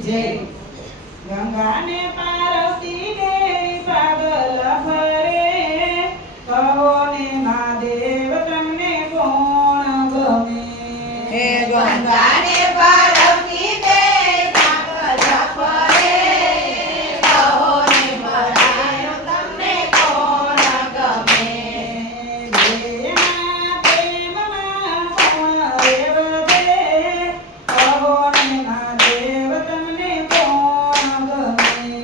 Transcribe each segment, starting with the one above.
જય ગંગા ને પાર્વતી ને પાગલ ફરે કહો ને મહાદેવ તમને કોણ ગમે હે ગંગા ને પાર્વતી ને પાગલ ફરે કહો ને મહાદેવ તમને કોણ ગમે પ્રેમમાં કોણ રેવદે કહો ને મહાદેવ તમને કોણ ગમે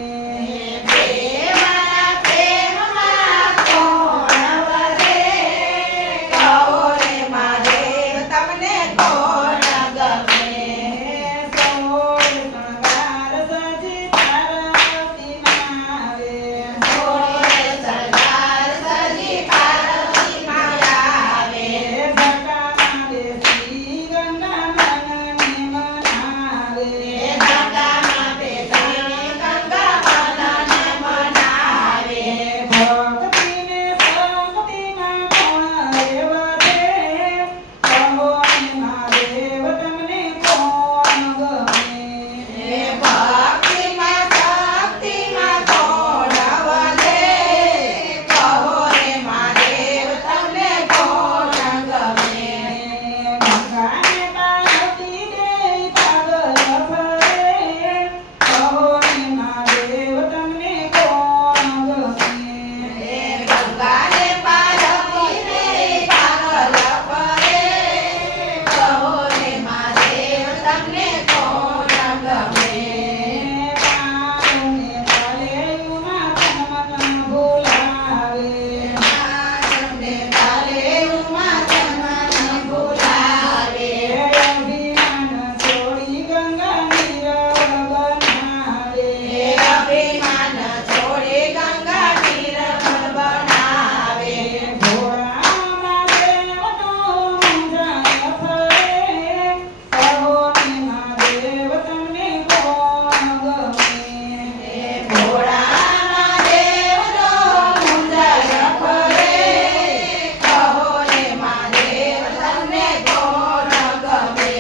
પ્રેમમાં કોણ વધે કહો ને મહાદેવ તમને કોણ ગમે સોળ શણગાર સજી પાર્વતી આવે સોળે સરદાર સજી પાર્વતી માં આવે ઘટામાં બેસી ગંગા મનને મનાવે ગંગામાં બેસીને ગંગા મનને મનાવે ભક્તિને શક્તિમાં કોણ રેવદે કહો ને મહાદેવ તમને કોણ ગમે ભક્તિમાં શક્તિમાં કોણ વધે કહો રે મહાદેવ તમને કોણ ગમે ગંગાને પાર્વતી દે પાગલ ફરે કહો ને મહાદેવ તમને કોણ ગમે ગંગાને પાર્વતી ને પાગલ ફરે કહો રે મહાદેવ તમને કોણ ગમે પારુને પાલેયુમાં તન બોલાવે માનવને કાલે ઉમા તનને બોલાવે અભિમાન છોડી ગંગા નીર બનાવે અભિમાન છોડે ગંગા નિર્મળ બનાવે ભોળામાં દેવ તો મુંજાય ફરે કહો ને મહાદેવ તમને કોણ ગમે ભોળાના દેવનો મુંજાય ફરે કહો રે મહાદેવ તમને કોણ ગમે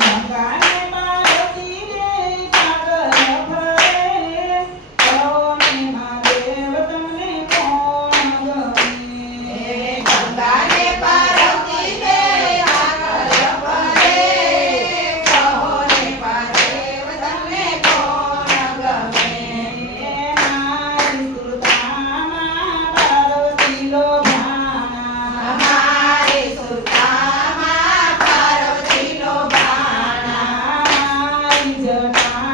ગંગાને પાર્વતી દે પાગલ ફરે કહો ને મહાદેવ તમને કોણ ગમે ગંગાને પાર્વતી ને આગળ ફરે કહો રે મહાદેવ તમને કોણ ગમે મારી સુરતામાં પાર્વતી લોભાણા અમારી સુરતામાં પાર્વતીનો બાણા મારી જટામાં